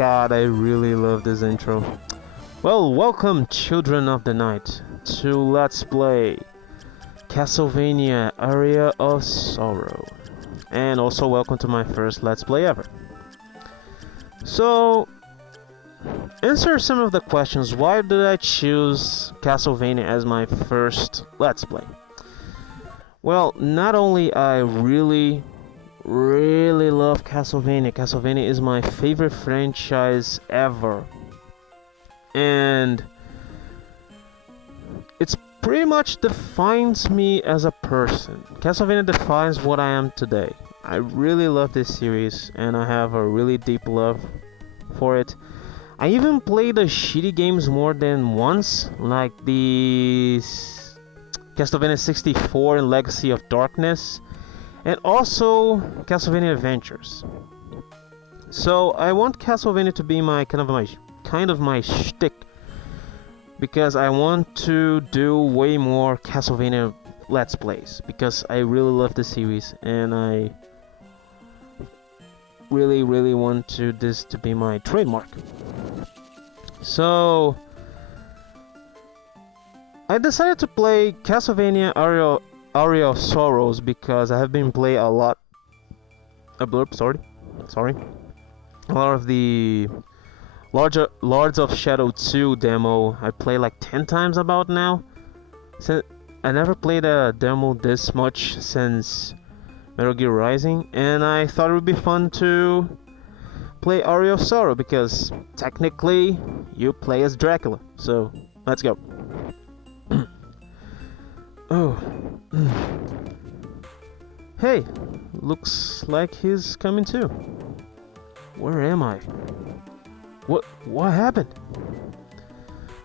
God, I really love this intro. Well, welcome, children of the night, to Let's Play Castlevania Aria of Sorrow. And also welcome to my first Let's Play ever. So, answer some of the questions. Why did I choose Castlevania as my first Let's Play? Well, not only I really love Castlevania. Castlevania is my favorite franchise ever. And it's pretty much defines me as a person. Castlevania defines what I am today. I really love this series and I have a really deep love for it. I even played the shitty games more than once, like the Castlevania 64 and Legacy of Darkness, and also Castlevania Adventures. So I want Castlevania to be my kind of my shtick, because I want to do way more Castlevania Let's Plays, because I really love the series and I really want this to be my trademark. So I decided to play Castlevania Aria of Sorrows because I have been playing a lot. A blurb, sorry. A lot of the Lords of Shadow 2 demo. I play like 10 times about now. I never played a demo this much since Metal Gear Rising, and I thought it would be fun to play Aria of Sorrow because technically you play as Dracula. So let's go. Oh. Hey, looks like he's coming too. Where am I? What happened?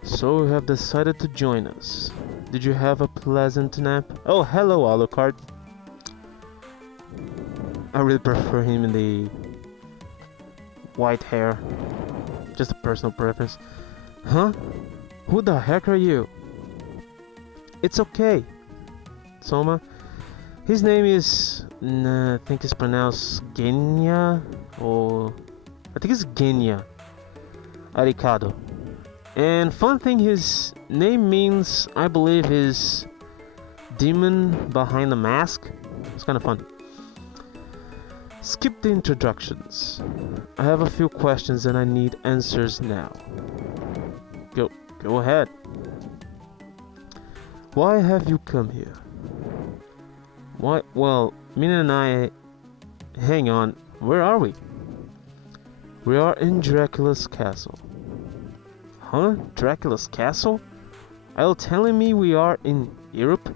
So you have decided to join us. Did you have a pleasant nap? Oh, hello, Alucard. I really prefer him in the white hair. Just a personal preference. Huh? Who the heck are you? It's okay, Soma. His name is, I think it's pronounced Genya, or I think it's Genya Arikado. And fun thing, his name means, I believe, is demon behind the mask. It's kind of fun. Skip the introductions. I have a few questions and I need answers now. Go ahead. Why have you come here? Why? Well, Mina and I... Hang on, where are we? We are in Dracula's castle. Huh? Dracula's castle? Are you telling me we are in Europe?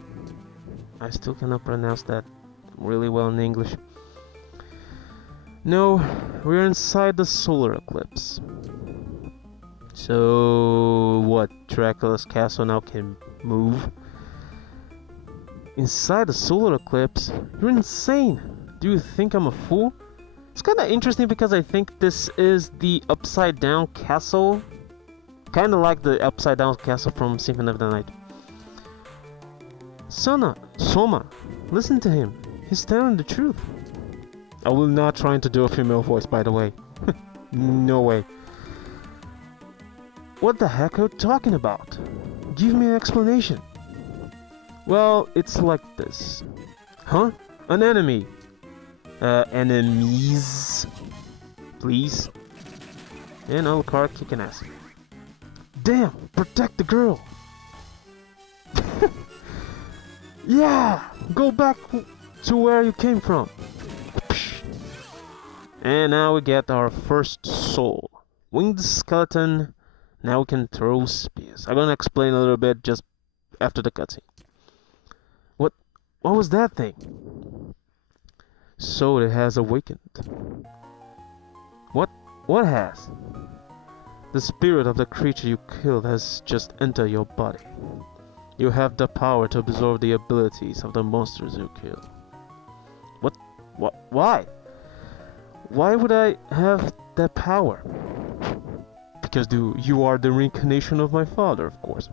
I still cannot pronounce that really well in English. No, we're inside the solar eclipse. So what? Dracula's castle now can move? Inside the solar eclipse? You're insane! Do you think I'm a fool? It's kinda interesting because I think this is the upside down castle. Kinda like the upside down castle from Symphony of the Night. Soma, listen to him. He's telling the truth. I will not try to do a female voice, by the way. No way. What the heck are you talking about? Give me an explanation. Well, it's like this. Huh? An enemy. Enemies. Please. And Alucard kicking ass. Damn! Protect the girl! Yeah! Go back to where you came from. And now we get our first soul. Winged skeleton. Now we can throw spears. I'm gonna explain a little bit just after the cutscene. What was that thing? So it has awakened. What has? The spirit of the creature you killed has just entered your body. You have the power to absorb the abilities of the monsters you killed. Why? Why would I have that power? Because you are the reincarnation of my father, of course.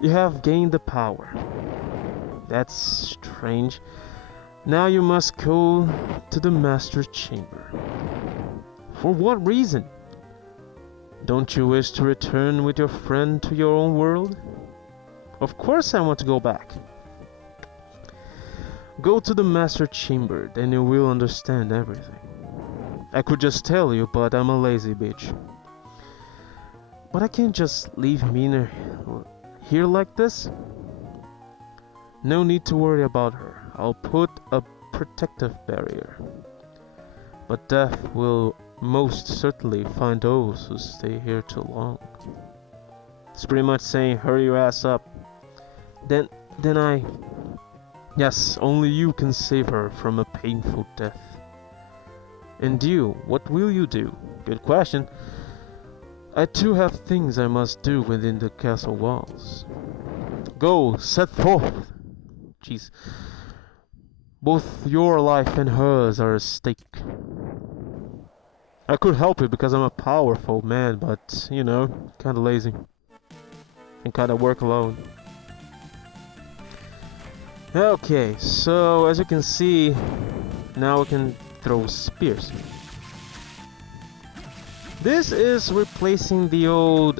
You have gained the power. That's strange. Now you must go to the master chamber. For what reason? Don't you wish to return with your friend to your own world? Of course I want to go back. Go to the master chamber, then you will understand everything. I could just tell you, but I'm a lazy bitch. But I can't just leave Mina here like this. No need to worry about her. I'll put a protective barrier. But death will most certainly find those who stay here too long. It's pretty much saying, hurry your ass up. Then Yes, only you can save her from a painful death. And you, what will you do? Good question. I too have things I must do within the castle walls. Go, set forth. Jeez. Both your life and hers are at stake. I could help you because I'm a powerful man, but, you know, kinda lazy. And kinda work alone. Okay, so as you can see, now we can throw spears. This is replacing the old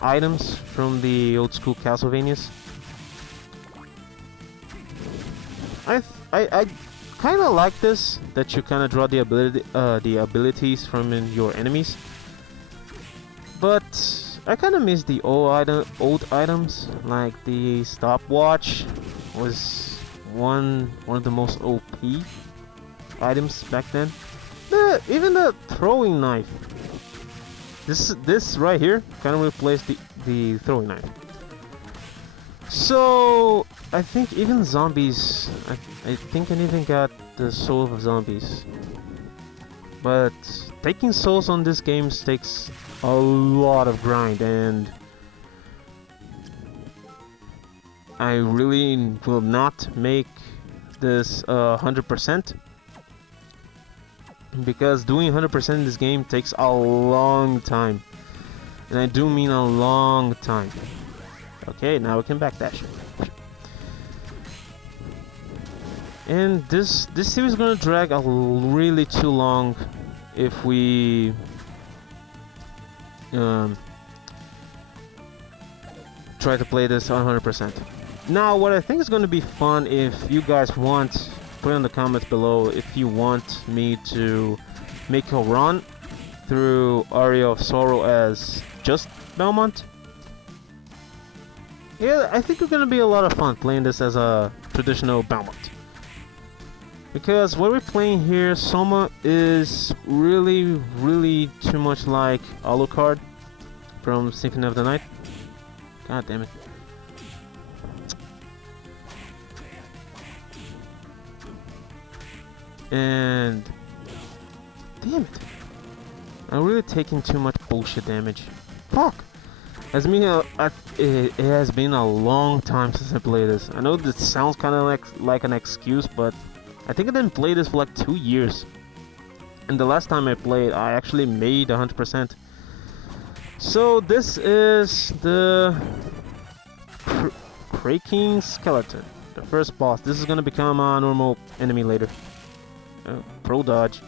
items from the old school Castlevanias. I kind of like this, that you kind of draw the abilities from your enemies. But I kind of miss the old items, like the stopwatch was one of the most OP items back then. Even the throwing knife. This right here kind of replaced the throwing knife. So I think even zombies. I think I even got the soul of zombies. But taking souls on this game takes a lot of grind, and I really will not make this 100%, because doing 100% in this game takes a long time, and I do mean a long time. Okay, now we can backdash. And this series is gonna drag really too long if we try to play this 100%. Now, what I think is going to be fun, if you guys want, put in the comments below if you want me to make a run through Aria of Sorrow as just Belmont. Yeah, I think it's going to be a lot of fun playing this as a traditional Belmont. Because what we're playing here, Soma is really too much like Alucard from Symphony of the Night. God damn it. And damn it, I'm really taking too much bullshit damage. Fuck. It has been a long time since I played this. I know this sounds kind of like an excuse, but I think I didn't play this for like 2 years. And the last time I played, I actually made 100%. So this is the Cracking Skeleton, the first boss. This is gonna become a normal enemy later. Pro dodge.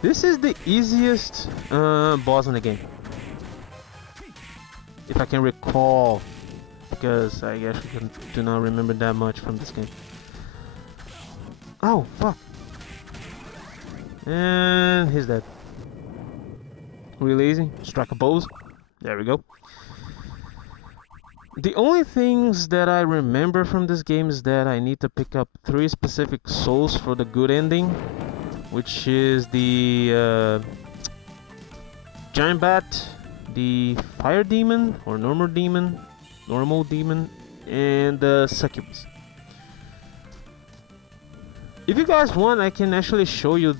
This is the easiest boss in the game, if I can recall, because I actually do not remember that much from this game. Oh fuck! And he's dead. Really easy. Strike a pose. There we go. The only things that I remember from this game is that I need to pick up 3 specific souls for the good ending, which is the Giant Bat, the Fire Demon or Normal Demon, and the Succubus. If you guys want, I can actually show you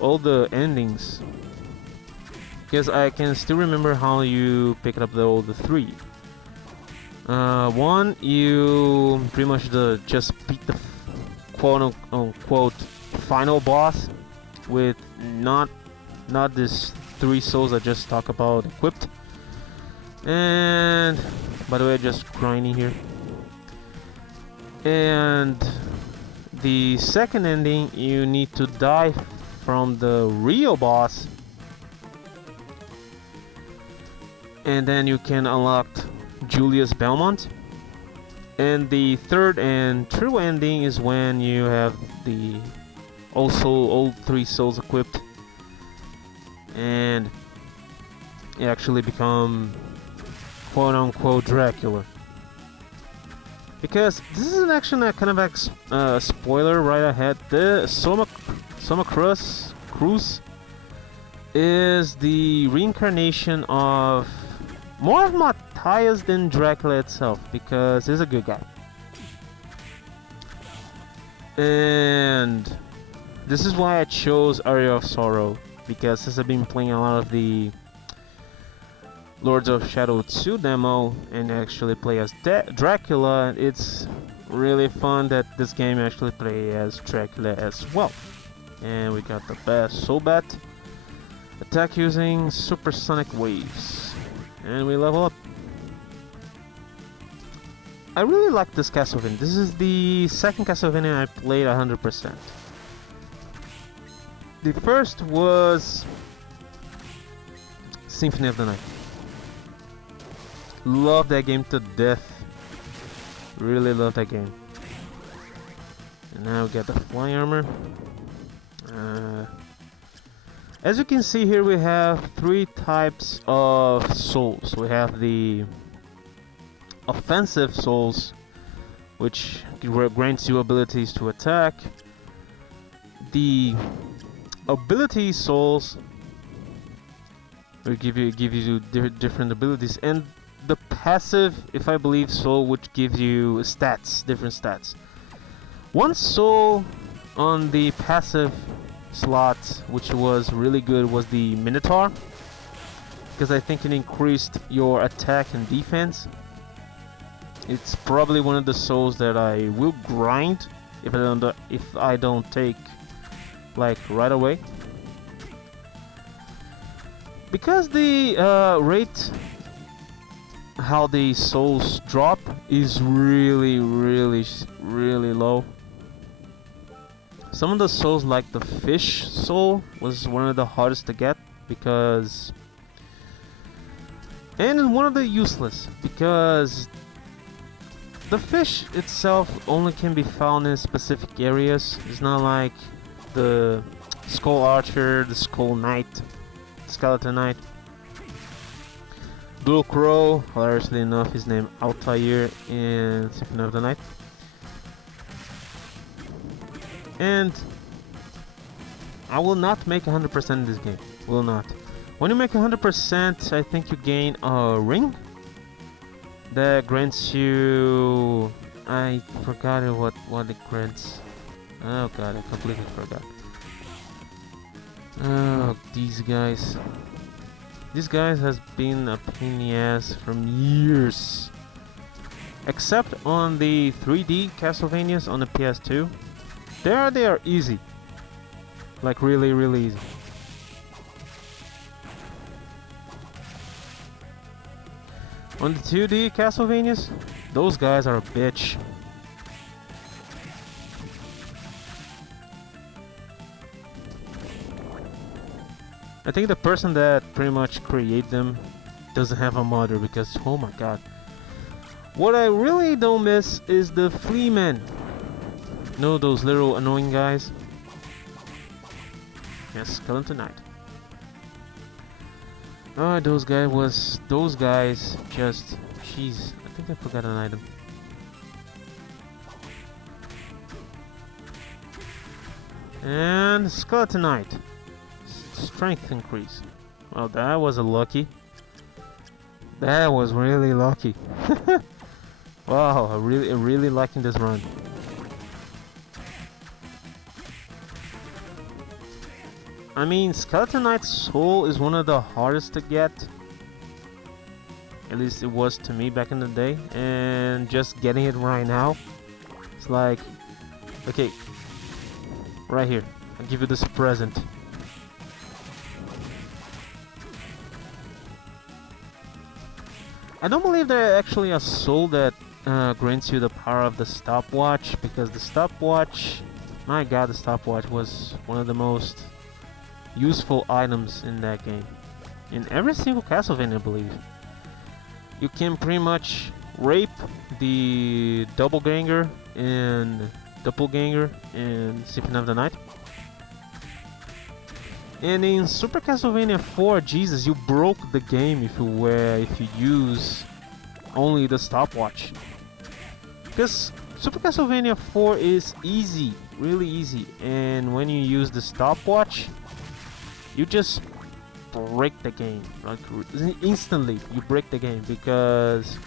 all the endings, because I can still remember how you pick up all the 3. One, you pretty much just beat the quote-unquote final boss with not this 3 souls I just talked about equipped. And by the way, just grinding here. And the second ending, you need to die from the real boss. And then you can unlock Julius Belmont. And the third and true ending is when you have the also all 3 souls equipped and you actually become quote-unquote Dracula. Because this is actually a kind of a spoiler right ahead. The Soma Cruz is the reincarnation of more of Matthias than Dracula itself, because he's a good guy. And this is why I chose Aria of Sorrow, because since I've been playing a lot of the Lords of Shadow 2 demo and actually play as Dracula, it's really fun that this game actually play as Dracula as well. And we got the best Soul Bat, attack using supersonic waves, and we level up. I really like this Castlevania. This is the second Castlevania I played 100%. The first was Symphony of the Night. Love that game to death. Really love that game. And now we got the flying armor. As you can see here, we have 3 types of souls. We have the offensive souls, which grants you abilities to attack. The ability souls will give you different abilities, and the passive, if I believe, soul, which gives you stats, different stats. One soul on the passive slot, which was really good, was the Minotaur, because I think it increased your attack and defense. It's probably one of the souls that I will grind if I don't take like right away, because the rate how the souls drop is really low. Some of the souls, like the fish soul, was one of the hardest to get, because, and one of the useless, because the fish itself only can be found in specific areas. It's not like the Skull Archer, the Skull Knight, Skeleton Knight. Blue Crow, hilariously enough, is named Altair in Symphony of the Night. And I will not make 100% in this game. Will not. When you make 100%, I think you gain a ring that grants you... I forgot what it grants. Oh god, I completely forgot. Oh, these guys. This guy has been a pain in the ass from years. Except on the 3D Castlevanias on the PS2. There they are easy. Like really easy. On the 2D Castlevanias, those guys are a bitch. I think the person that pretty much created them doesn't have a mother, because oh my god. What I really don't miss is the flea men. You know, those little annoying guys? Yes, Skeleton Knight. Oh, those guys just, jeez, I think I forgot an item. And Skeleton Knight. Strength increase. Well, that was a lucky. That was really lucky. Wow, I'm really liking this run. I mean, Skeleton Knight's soul is one of the hardest to get. At least it was to me back in the day. And just getting it right now, it's like, okay, right here, I'll give you this present. I don't believe there's actually a soul that grants you the power of the stopwatch, because the stopwatch, my god, the stopwatch was one of the most useful items in that game. In every single Castlevania, I believe. You can pretty much rape the doppelganger in Symphony of the Night. And in Super Castlevania 4, Jesus, you broke the game if you use only the stopwatch. Because Super Castlevania 4 is easy, really easy, and when you use the stopwatch, you just break the game. Like instantly, you break the game because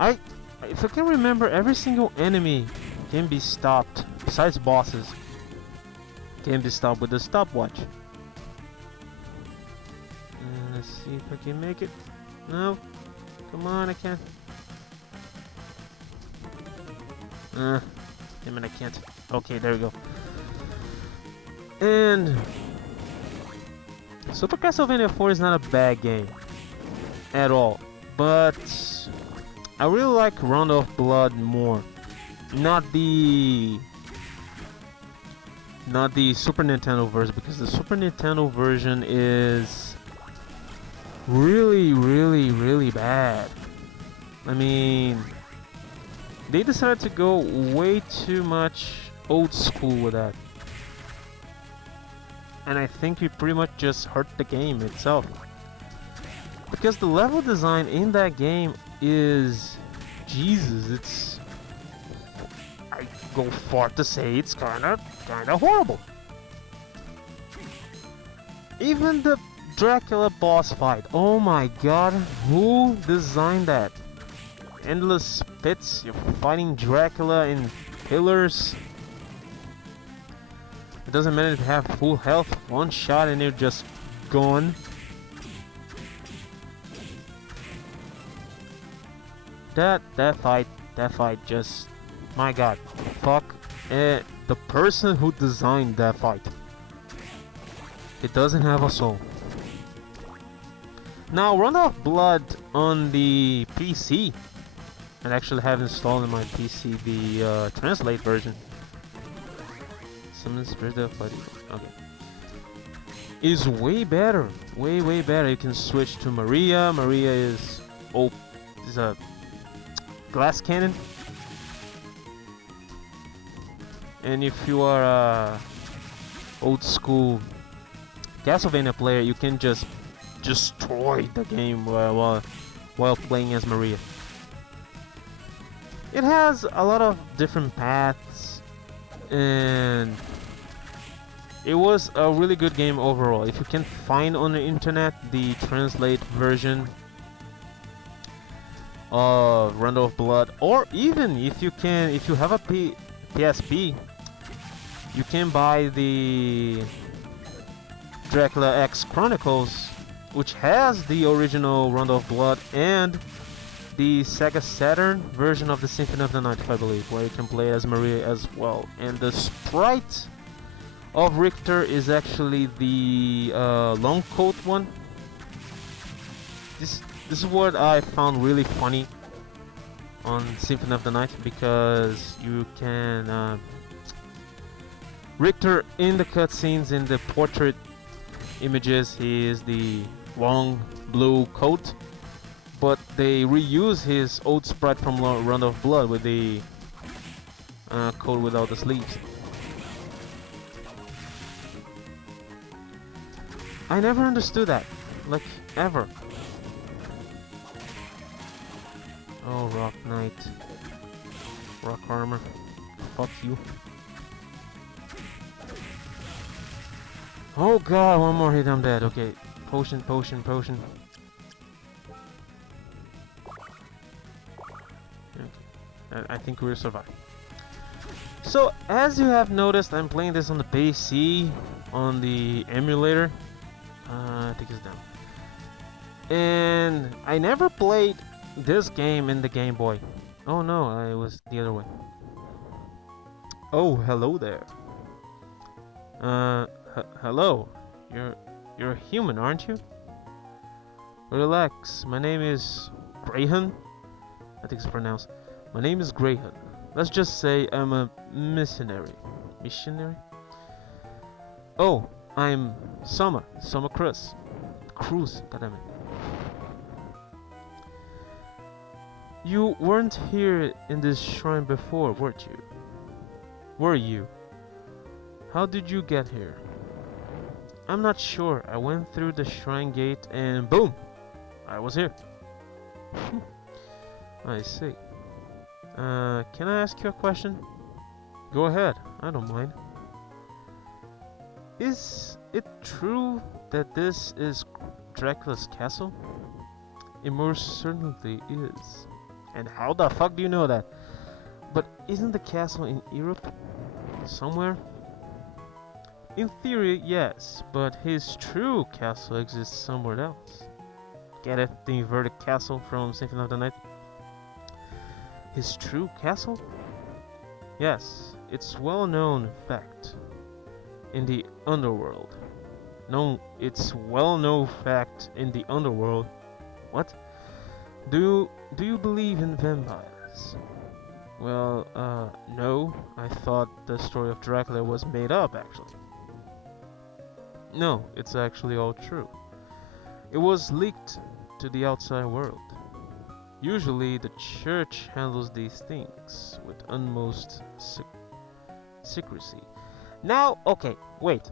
if I can remember, every single enemy can be stopped, besides bosses, can be stopped with the stopwatch. Let's see if I can make it. No, come on, I can't. Damn it, I can't. Okay, there we go. And Super Castlevania 4 is not a bad game at all, but I really like Round of Blood more. Not the Super Nintendo version, because the Super Nintendo version is really, really, really bad. I mean, they decided to go way too much old school with that. And I think it pretty much just hurt the game itself. Because the level design in that game is... Jesus, it's... I go far to say it's kinda horrible. Even the Dracula boss fight. Oh my god, who designed that? Endless pits, you're fighting Dracula in pillars. It doesn't matter if you have full health, one shot and you're just gone. That fight just, my god, fuck the person who designed that fight. It doesn't have a soul. Now, Round of Blood on the PC, I actually have installed in my PC the translate version. Summon Spirit of Blood. Okay. Is way better. Way better. You can switch to Maria. Maria is a glass cannon. And if you are a old school Castlevania player, you can just destroy the game while playing as Maria. It has a lot of different paths, and it was a really good game overall. If you can find on the internet the translate version of Round of Blood, or even if you have a PSP, you can buy the Dracula X Chronicles, which has the original Round of Blood and the Sega Saturn version of the Symphony of the Night, I believe, where you can play as Maria as well. And the sprite of Richter is actually the long coat one. This is what I found really funny on Symphony of the Night, because you can Richter in the cutscenes, in the portrait images, he is the long blue coat, but they reuse his old sprite from Round of Blood with the coat without the sleeves. I never understood that, like, ever. Oh, Rock Knight. Rock Armor. Fuck you. Oh god, one more hit, I'm dead. Okay, potion. I think we'll survive. So, as you have noticed, I'm playing this on the PC, on the emulator. I think it's down. And I never played this game in the Game Boy. Oh no, it was the other way. Oh, hello there. Hello. You're a human, aren't you? Relax. My name is Grayhan. I think it's pronounced. My name is Grayhan. Let's just say I'm a missionary. Missionary? Oh, I'm Summer Cruz, goddammit. You weren't here in this shrine before, weren't you? Were you? How did you get here? I'm not sure. I went through the shrine gate and boom! I was here. I see. Can I ask you a question? Go ahead, I don't mind. Is it true that this is Dracula's castle? It most certainly is. And how the fuck do you know that? But isn't the castle in Europe? Somewhere? In theory, yes, but his true castle exists somewhere else. Get it? The inverted castle from Symphony of the Night? His true castle? Yes, it's well-known fact. In the underworld. No, it's well-known fact in the underworld. What? Do you believe in vampires? Well, no. I thought the story of Dracula was made up, actually. No, it's actually all true. It was leaked to the outside world. Usually, the church handles these things with utmost secrecy. Now, okay, wait.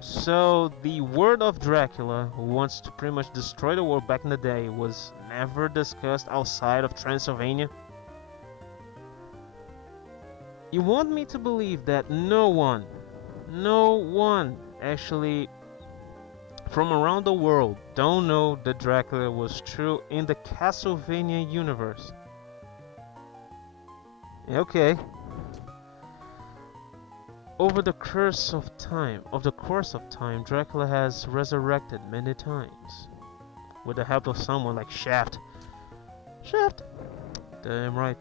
So the word of Dracula, who wants to pretty much destroy the world back in the day, was never discussed outside of Transylvania? You want me to believe that no one actually from around the world don't know that Dracula was true in the Castlevania universe? Okay. Over the course of time, Dracula has resurrected many times, with the help of someone like Shaft. Shaft! Damn right.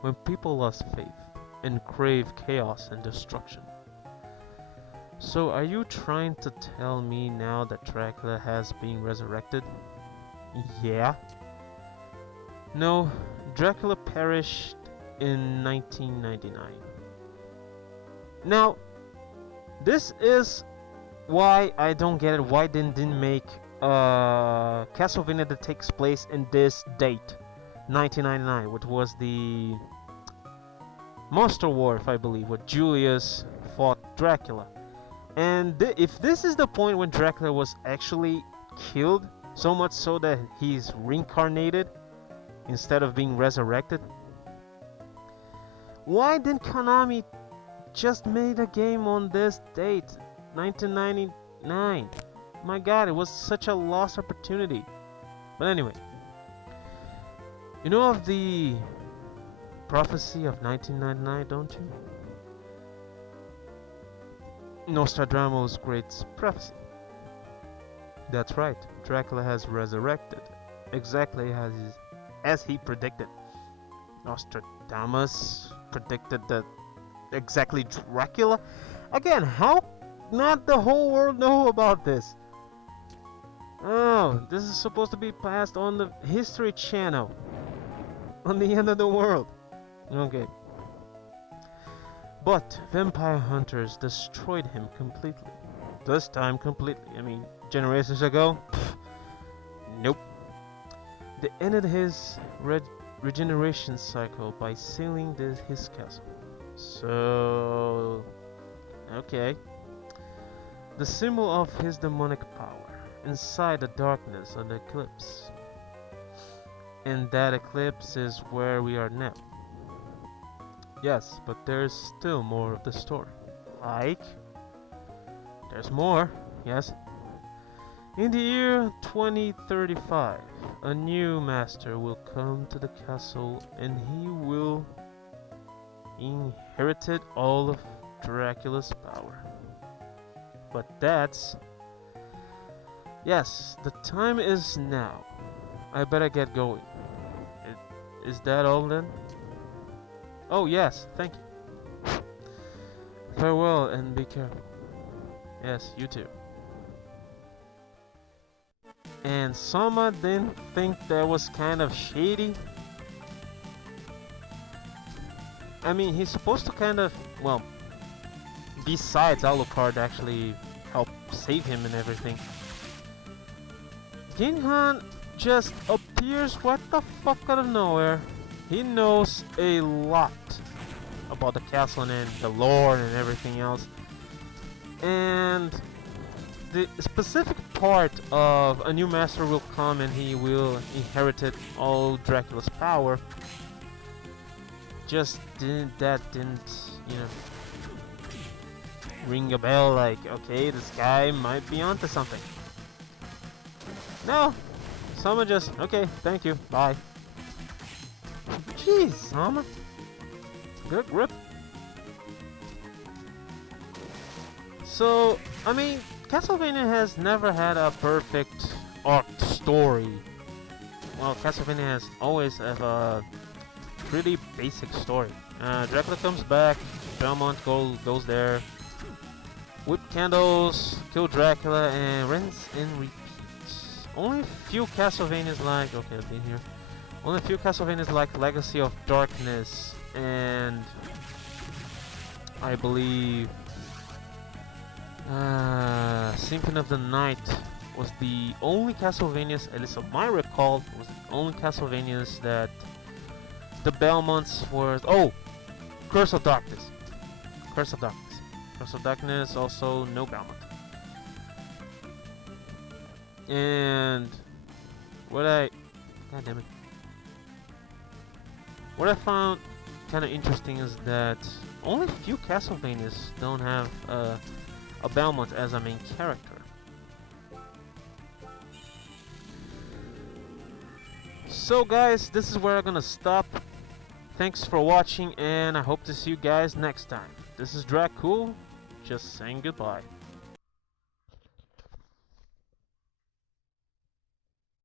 When people lost faith and crave chaos and destruction. So are you trying to tell me now that Dracula has been resurrected? Yeah. No, Dracula perished in 1999. Now, this is why I don't get it. Why didn't make Castlevania that takes place in this date, 1999, which was the Monster War, if I believe, where Julius fought Dracula. And if this is the point when Dracula was actually killed, so much so that he's reincarnated instead of being resurrected, why didn't Konami just made a game on this date, 1999? My god, it was such a lost opportunity. But anyway, you know of the prophecy of 1999, don't you? Nostradamus' great prophecy. That's right, Dracula has resurrected, exactly as he predicted. Nostradamus predicted that exactly Dracula? Again, how not the whole world know about this? Oh, this is supposed to be passed on the History Channel. On the end of the world. Okay. But vampire hunters destroyed him completely. This time completely. I mean, generations ago? Pfft, nope. They ended his regeneration cycle by sealing his castle. So... okay. The symbol of his demonic power inside the darkness of the eclipse. And that eclipse is where we are now. Yes, but there's still more of the story. Like? There's more, yes. In the year 2035, a new master will come to the castle and he will inherit all of Dracula's power. But that's... yes, the time is now. I better get going. Is that all then? Oh yes, thank you. Farewell and be careful. Yes, you too. And Soma didn't think that was kind of shady? I mean, he's supposed to kind of, well, besides Alucard actually help save him and everything, Ginhan just appears what the fuck out of nowhere. He knows a lot about the castle and the lore and everything else. And the specific part of a new master will come and he will inherit all Dracula's power. Just didn't, you know, ring a bell like, okay, this guy might be onto something. No, Sama just, okay, thank you, bye. Jeez, Sama. Good grip. So, I mean, Castlevania has never had a perfect arc story. Well, Castlevania has always have a pretty basic story. Dracula comes back, Belmont goes there, whip candles, kill Dracula, and rinse and repeat. Only a few Castlevanias like, okay, I've been here. Only a few Castlevanias like Legacy of Darkness and I believe Symphony of the Night was the only Castlevanias, at least of my recall, was the only Castlevanias that the Belmonts were. Oh, Curse of Darkness. Curse of Darkness. Curse of Darkness, also no Belmont. And God damn it. What I found kind of interesting is that only few Castlevanias don't have a Belmont as a main character. So guys, this is where I'm gonna stop. Thanks for watching and I hope to see you guys next time. This is Dracul, just saying goodbye.